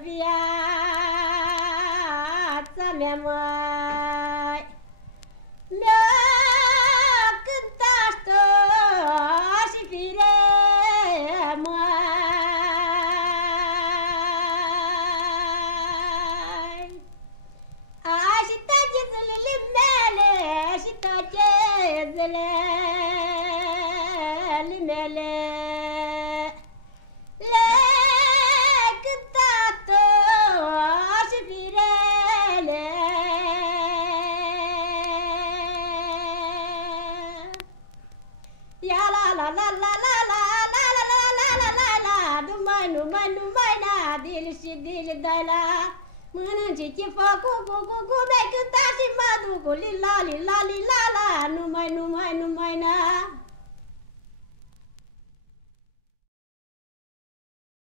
viața mea, măi. Mi-a cântat și fire, măi. Și toate zilele mele, și toate zilele mele le cântat și firele. Ia la la la la la la la la la la la la la, numai na, dili și dili dai la. Mănânci ce fac cu mi-ai cântat și mă duc cu li la li la li la la, numai na.